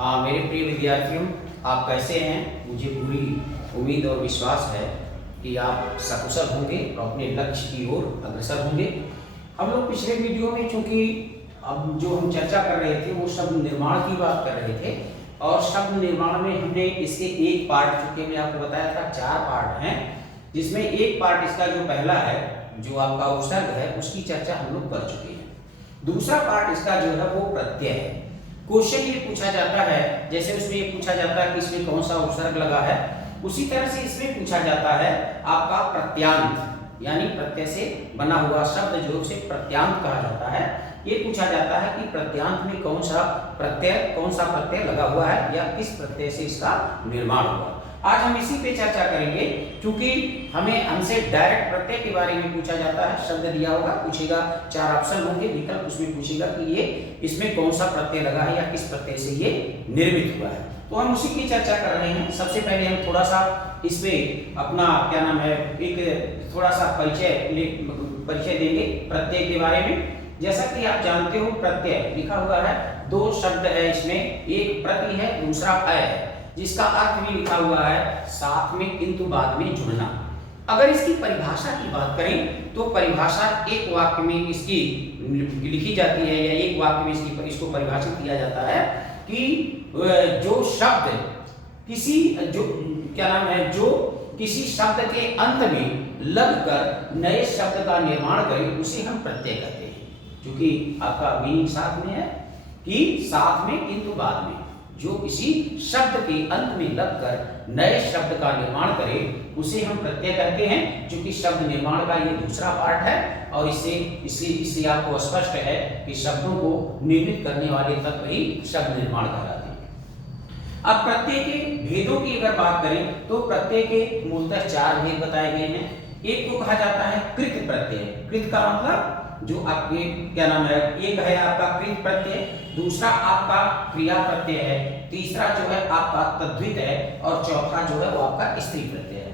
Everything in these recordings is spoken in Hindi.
मेरे प्रिय विद्यार्थियों, आप कैसे हैं? मुझे पूरी उम्मीद और विश्वास है कि आप सकुशल होंगे और अपने लक्ष्य की ओर अग्रसर होंगे। हम लोग पिछले वीडियो में चूंकि अब जो हम चर्चा कर रहे थे वो शब्द निर्माण की बात कर रहे थे, और शब्द निर्माण में हमने इसके एक पार्ट, चूंकि मैं आपको बताया था 4 पार्ट हैं, जिसमें एक पार्ट इसका जो पहला है, जो आपका उपसर्ग है, उसकी चर्चा हम लोग कर चुके हैं। दूसरा पार्ट इसका जो है वो प्रत्यय है। क्वेश्चन ये पूछा जाता है, जैसे उसमें ये पूछा जाता है कि इसमें कौन सा उपसर्ग लगा है, उसी तरह से इसमें पूछा जाता है आपका प्रत्यांत, यानी प्रत्यय से बना हुआ शब्द जो उसे प्रत्यांत कहा जाता है। ये पूछा जाता है कि प्रत्यांत में कौन सा प्रत्यय लगा हुआ है या किस प्रत्यय से इसका निर्माण हुआ। आज हम इसी पे चर्चा करेंगे, क्योंकि हमसे डायरेक्ट प्रत्यय के बारे में पूछा जाता है। शब्द दिया होगा, पूछेगा, 4 ऑप्शन होंगे, विकल्प, उसमें पूछेगा कि ये इसमें कौन सा प्रत्यय लगा है या किस प्रत्यय से ये निर्मित हुआ है। तो हम उसी की चर्चा कर रहे हैं। सबसे पहले हम थोड़ा सा इस पे अपना क्या नाम है, एक थोड़ा सा परिचय देंगे प्रत्यय के बारे में। जैसा कि आप जानते हो, प्रत्यय लिखा हुआ है, 2 शब्द है इसमें, एक प्रति है, दूसरा अय है, जिसका अर्थ भी लिखा हुआ है साथ में किंतु बाद में जुड़ना। अगर इसकी परिभाषा की बात करें तो परिभाषा एक वाक्य में इसकी लिखी जाती है, या एक वाक्य में इसको परिभाषित किया जाता है कि जो शब्द जो किसी शब्द के अंत में लगकर नए शब्द का निर्माण करे, उसे हम प्रत्यय कहते हैं। क्योंकि आपका मीनिंग साथ में है कि साथ में किंतु बाद में, जो किसी शब्द के अंत में लगकर नए शब्द का निर्माण करे, उसे हम प्रत्यय कहते हैं। क्योंकि शब्द निर्माण का ये दूसरा पार्ट है, और इससे आपको स्पष्ट है कि शब्दों को निर्मित करने वाले तत्व ही शब्द निर्माण कहलाते हैं। अब प्रत्यय के भेदों की अगर बात करें तो प्रत्यय के मूलतः 4 भेद बताए गए हैं। एक को कहा जाता है कृत प्रत्यय। कृत का मतलब जो आपके क्या नाम है, एक है आपका कृत प्रत्यय, दूसरा आपका क्रिया प्रत्यय है, तीसरा जो है आपका तद्धित है, और चौथा जो है वो आपका स्त्री प्रत्यय है।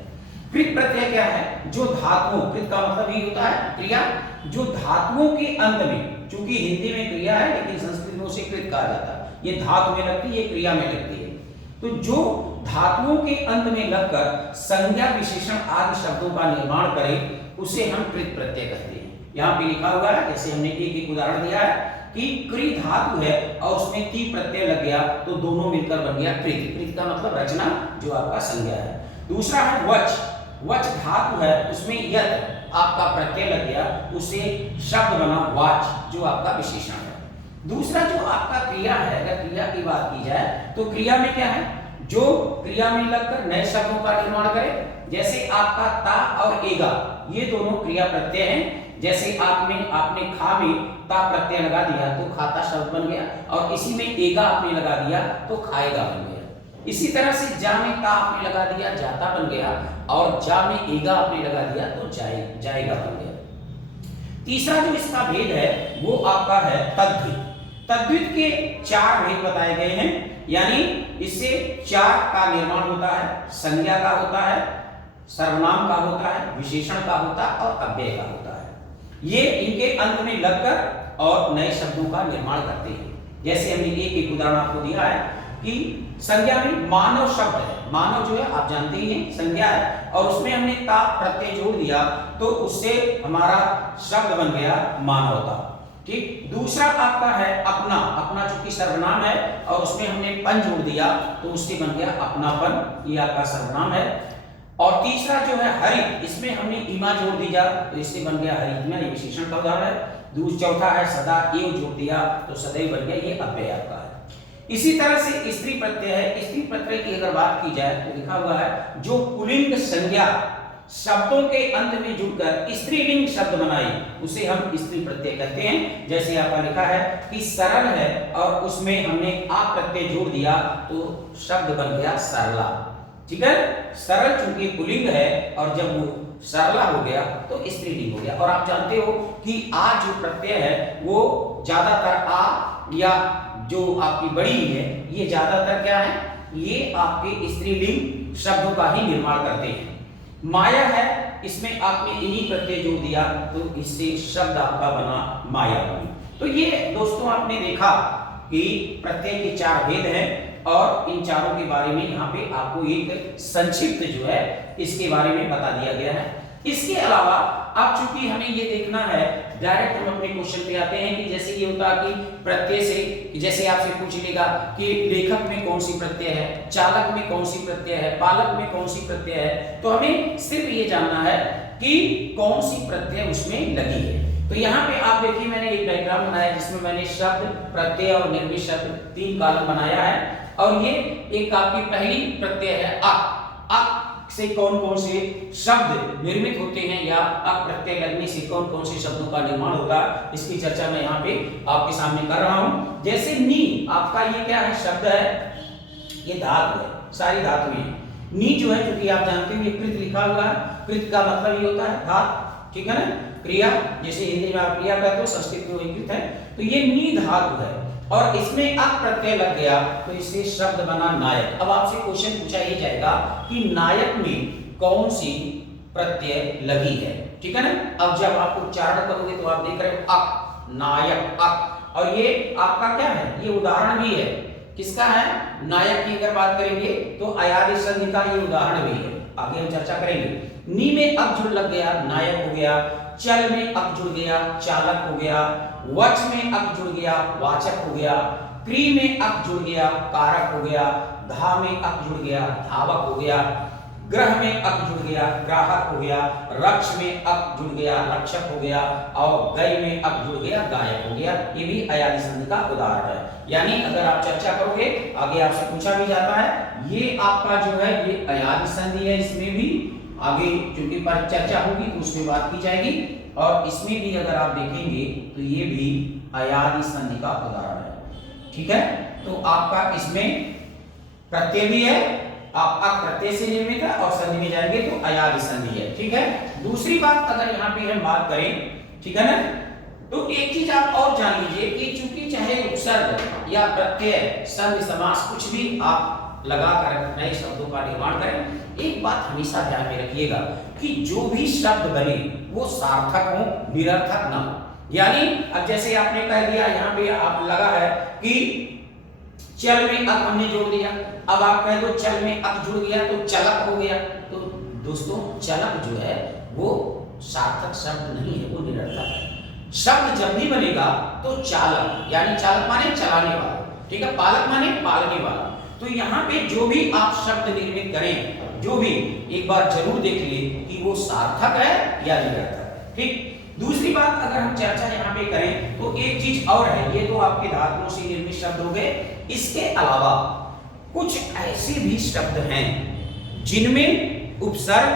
कृत प्रत्यय क्या है? जो धातुओं, कृत का मतलब ही होता है क्रिया, जो धातुओं के अंत में, चूंकि हिंदी में क्रिया है लेकिन संस्कृत में उसे कृत कहा जाता है, ये धातु में लगती है, ये क्रिया में लगती है। तो जो धातुओं के अंत में लगकर संज्ञा विशेषण आदि शब्दों का निर्माण करे, उसे हम कृत प्रत्यय कहते हैं। यहाँ पे लिखा हुआ है, जैसे हमने एक उदाहरण दिया है कि क्री धातु है और उसमें ती प्रत्यय लग गया, तो दोनों मिलकर बन गया कृत। कृत का मतलब रचना, जो आपका संज्ञा है। दूसरा है वच। वच धातु है, उसमें यत आपका प्रत्यय लग गया, उससे शब्द बना वाच, जो आपका विशेषण है। दूसरा जो आपका क्रिया है, अगर क्रिया की बात की जाए तो क्रिया में क्या है? जो क्रिया में लगकर नए शब्दों का निर्माण करे, जैसे आपका ता और एगा, ये दोनों क्रिया प्रत्यय हैं। जैसे आपने खा में ता प्रत्यय लगा दिया तो खाता शब्द बन गया, और इसी में एगा आपने लगा दिया तो खाएगा बन गया। इसी तरह से जा में ता आपने लगा दिया, जाता बन गया, और जा में एगा आपने लगा दिया तो जाएगा बन गया। तीसरा जो इसका भेद है वो आपका है तद्धित। तद्धित के 4 भेद बताए गए हैं, यानी इससे 4 का निर्माण होता है। संज्ञा का होता है, सर्वनाम का होता है, विशेषण का होता है, और अव्यय का होता है। ये इनके अंत में लगकर और नए शब्दों का निर्माण करते हैं। जैसे हमने एक उदाहरण आपको दिया है कि संज्ञा में मानव शब्द है, मानव जो है आप जानते ही हैं संज्ञा है, और उसमें हमने ता प्रत्यय जोड़ दिया तो उससे हमारा शब्द बन गया मानवता। ठीक। दूसरा आपका है अपना। अपना चूंकि सर्वनाम है और उसमें हमने पन जोड़ दिया तो उससे बन गया अपनापन, ये आपका सर्वनाम है। और तीसरा जो है हरित, इसमें हमने ईमा जोड़ दिया तो इससे बन गया हरित, ये विशेषण का उदाहरण है। चौथा है सदा, एव जोड़ दिया तो सदैव बन गया, ये अव्यय आपका है। इसी तरह से स्त्री प्रत्यय है। स्त्री प्रत्यय की अगर बात की जाए तो लिखा हुआ है जो पुल्लिंग संज्ञा शब्दों के अंत में जुड़कर स्त्रीलिंग शब्द बनाई, उसे हम स्त्री प्रत्यय कहते हैं। जैसे आपका लिखा है कि सरल है और उसमें हमने आ प्रत्यय जोड़ दिया तो शब्द बन गया सरला। ठीक है, सरल चूंकि पुल्लिंग है और जब वो सरला हो गया तो स्त्रीलिंग हो गया। और आप जानते हो कि आ जो प्रत्यय है वो ज्यादातर आ या जो आपकी बड़ी है, ये ज्यादातर क्या है, ये आपके स्त्रीलिंग शब्दों का ही निर्माण करते हैं। माया है, इसमें आपने इन्हीं प्रत्यय जोड़ दिया तो इससे शब्द आपका बना माया बनी। तो ये दोस्तों आपने देखा कि प्रत्यय के 4 भेद हैं और इन चारों के बारे में यहाँ पे आपको एक संक्षिप्त जो है इसके बारे में बता दिया गया है। इसके अलावा अब चूंकि हमें ये देखना है, डायरेक्ट हम अपने क्वेश्चन पे आते हैं कि जैसे ये होता है कि प्रत्यय से, जैसे आपसे पूछ लेगा कि लेखक में कौन सी प्रत्यय है, चालक में कौन सी प्रत्यय है, पालक में कौन सी प्रत्यय है, तो हमें सिर्फ ये जानना है कि कौन सी प्रत्यय उसमें लगी है। तो यहाँ पे आप देखिए मैंने एक डायग्राम बनाया जिसमें मैंने शब्द, प्रत्यय और निर्मित शब्द 3 कॉलम बनाया है और ये एक आपकी पहली प्रत्यय है अ से कौन कौन से शब्द निर्मित होते हैं या अ प्रत्यय लगने से कौन कौन से शब्दों का निर्माण होता है, इसकी चर्चा मैं यहाँ पे आपके सामने कर रहा हूँ। जैसे नी, आपका ये क्या है, शब्द है, ये धातु है, सारी धातुएं हैं। नी जो है क्योंकि आप जानते हो ये कृत लिखा हुआ है, कृत का मतलब ये होता है धातु, ठीक है ना, क्रिया, जैसे हिंदी में आप क्रिया कहते हो, संस्कृत में कृत है, तो ये नी धातु है और इसमें अ प्रत्यय लग गया तो इससे शब्द बना नायक। अब आपसे क्वेश्चन पूछा ये जाएगा कि नायक में कौन सी प्रत्यय लगी है, ठीक है ना। अब जब आपको उच्चारण करोगे तो आप देख रहे हो अ, नायक, अ, और ये आपका क्या है, ये उदाहरण भी है, किसका है, नायक की अगर बात करेंगे तो अयादि संधि का ये उदाहरण भी है, आगे हम चर्चा करेंगे। नी में अक जुड़ लग गया, नायक हो गया, चल में अक जुड़ गया, चालक हो गया, वच में अक जुड़ गया, वाचक हो गया, क्री में अक जुड़ गया, कारक हो गया, धा में अक जुड़ गया, धावक हो गया, ग्रह में अक जुड़ गया, ग्राहक हो गया, रक्ष में अक जुड़ गया, रक्षक हो गया, और गय में अक जुड़ गया, गायक हो गया। ये भी अयादि संधि का उदाहरण है। यानी अगर आप चर्चा करोगे, आगे आपसे पूछा भी जाता है, ये आपका जो है ये अयादि संधि है, इसमें भी आगे क्योंकि पर चर्चा होगी तो उसमें बात की जाएगी, और इसमें भी अगर आप देखेंगे तो ये भी अयादि संधि का उदाहरण है, ठीक है। तो आपका इसमें प्रत्यय भी है, आप प्रत्यय से निर्मित है और संधि में जाएंगे तो अयादि संधि है, ठीक है। दूसरी बात अगर यहाँ पे हम बात करें, ठीक है ना, तो एक चीज आप और जान लीजिए कि चूंकि चाहे उपसर्ग या प्रत्यय, संधि, समास कुछ भी आप लगाकर नए शब्दों का निर्माण करें, एक बात हमेशा ध्यान में रखिएगा कि जो भी शब्द बने वो सार्थक हो, निरर्थक ना हो। यानी अब जैसे आपने कह दिया, यहाँ पे आप लगा है कि चल में अक हमने जोड़ दिया, अब आप कह दो चल में अक जुड़ गया तो चलक हो गया, तो दोस्तों चलक जो है वो सार्थक शब्द नहीं है, वो निरर्थक है। शब्द जब भी बनेगा तो चालक, यानी चालक माने चलाने वाला, ठीक है, पालक माने पालने वाला। तो यहाँ पे जो भी आप शब्द निर्मित करें, जो भी, एक बार जरूर देख लिए कि वो सार्थक है या निरर्थक है, ठीक। दूसरी बात अगर हम चर्चा यहाँ पे करें तो एक चीज और है, ये तो आपके धातुओं से निर्मित शब्द हो गए, इसके अलावा कुछ ऐसे भी शब्द हैं जिनमें उपसर्ग,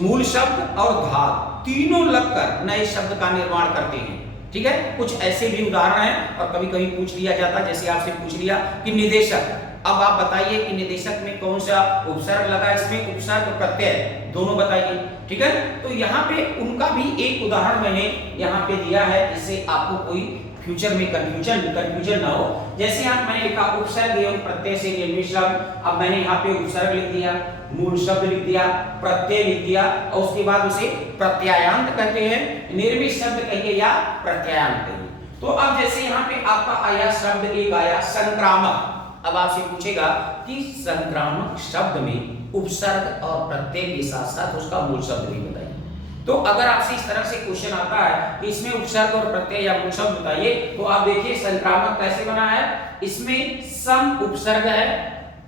मूल शब्द और धातु तीनों लगकर नए शब्द का निर्माण करते हैं, ठीक है। कुछ ऐसे भी उदाहरण हैं और कभी कभी पूछ लिया जाता है, जैसे आपसे पूछ लिया कि निदेशक, अब आप बताइए कि निदेशक में कौन सा उपसर्ग लगा, इसमें उपसर्ग और प्रत्यय दोनों बताइए, ठीक है। तो यहाँ पे उनका भी एक उदाहरण मैंने यहाँ पे दिया है, इससे आपको कोई फ्यूचर में कंफ्यूजन ना हो। जैसे आप मैंने लिखा उपसर्ग एवं प्रत्यय से निर्मित शब्द, अब मैंने यहाँ पे उपसर्ग लिख दिया, मूल शब्द लिख दिया, प्रत्यय लिख दिया और उसके बाद उसे प्रत्यायांत कहते हैं, निर्मित शब्द कहिए या प्रत्यायांत कहिए। तो अब जैसे यहाँ पे आपका आया शब्द एक आया संक्रामक, अब आपसे पूछेगा कि संक्रामक शब्द में उपसर्ग और प्रत्यय के साथ साथ उसका मूल शब्द भी बताइए। तो अगर आपसे इस तरह से क्वेश्चन आता है कि इसमें उपसर्ग और प्रत्यय या मूल शब्द बताइए, तो आप देखिए संक्रामक कैसे बना है, इसमें सम उपसर्ग है,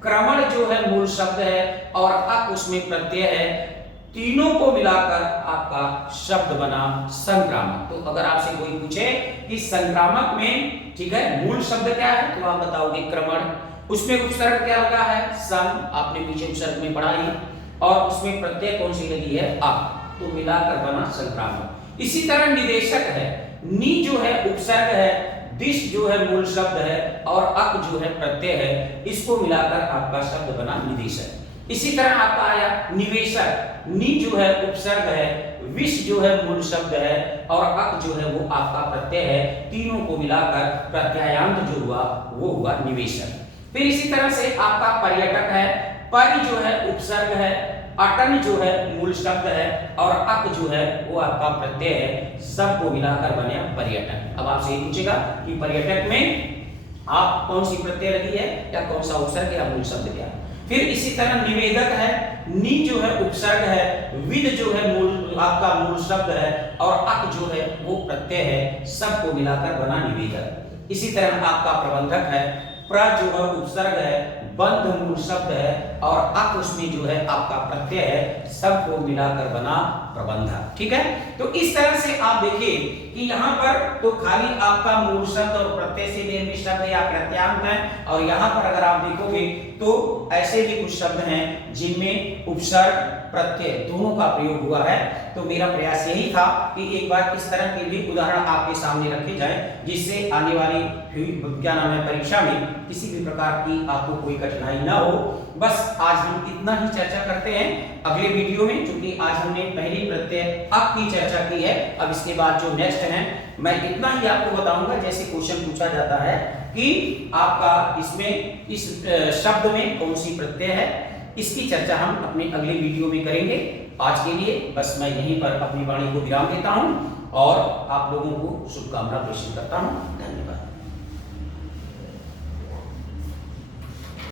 क्रमण जो है मूल शब्द है और अक उसमें प्रत्यय है, तीनों को मिलाकर आपका शब्द बना संक्रामक। तो अगर आपसे कोई पूछे कि संक्रामक में, ठीक है, मूल शब्द क्या है, तो आप बताओगे क्रमण, उसमें उपसर्ग क्या लगा है, सम, आपने पीछे उपसर्ग में पढ़ा ही, और उसमें प्रत्यय कौन सी लगी है, अक, तो मिलाकर बना संक्रामक। इसी तरह निदेशक है, नी जो है उपसर्ग है, दिश जो है मूल शब्द है और अक जो है प्रत्यय है, इसको मिलाकर आपका शब्द बना निदेशक। इसी तरह आपका आया निवेशक, नी जो है उपसर्ग है, विष जो है मूल शब्द है और अक जो है वो आपका प्रत्यय है, तीनों को मिलाकर प्रत्यायांत जो हुआ वो हुआ निवेशक। फिर इसी तरह से आपका पर्यटक है, पर जो है उपसर्ग है, अटन जो है मूल शब्द है और अक जो है वो आपका प्रत्यय है, सबको मिलाकर बने पर्यटक। अब आपसे ये पूछेगा कि पर्यटक में आप कौन सी प्रत्यय लगी है या कौन सा उपसर्ग या मूल शब्द क्या है। फिर इसी तरह निवेदक है, नी जो है उपसर्ग है, विद जो है मूल आपका मूल शब्द है और अक जो है वो प्रत्यय है, सबको मिलाकर बना निवेदक। इसी तरह आपका प्रबंधक है, प्र जो है उपसर्ग है, बंध मूल शब्द है और अक उसमें जो है आपका प्रत्यय है, सबको मिलाकर बना प्रबंधक। ठीक है, तो इस तरह से आप देखिए कि यहाँ पर तो खाली आपका मूल शब्द और प्रत्यय से निर्मित शब्द या प्रत्यांत है, और यहाँ पर अगर आप देखोगे तो ऐसे भी कुछ शब्द हैं जिनमें उपसर्ग प्रत्यय दोनों का प्रयोग हुआ है। तो मेरा प्रयास यही था कि एक बार इस तरह के भी उदाहरण आपके सामने रखे जाएं, जिससे आने वाली क्या नाम है परीक्षा में किसी भी प्रकार की आपको कोई कठिनाई ना हो। बस आज हम इतना ही चर्चा करते हैं अगले वीडियो में, क्योंकि आज हमने पहली प्रत्यय अक की चर्चा की है। अब इसके बाद जो नेक्स्ट है मैं इतना ही आपको बताऊंगा, जैसे क्वेश्चन पूछा जाता है कि आपका इसमें इस शब्द में कौन सी प्रत्यय है, इसकी चर्चा हम अपने अगले वीडियो में करेंगे। आज के लिए बस मैं यहीं पर अपनी वाणी को विराम देता हूं और आप लोगों को शुभकामना प्रेषित करता हूं।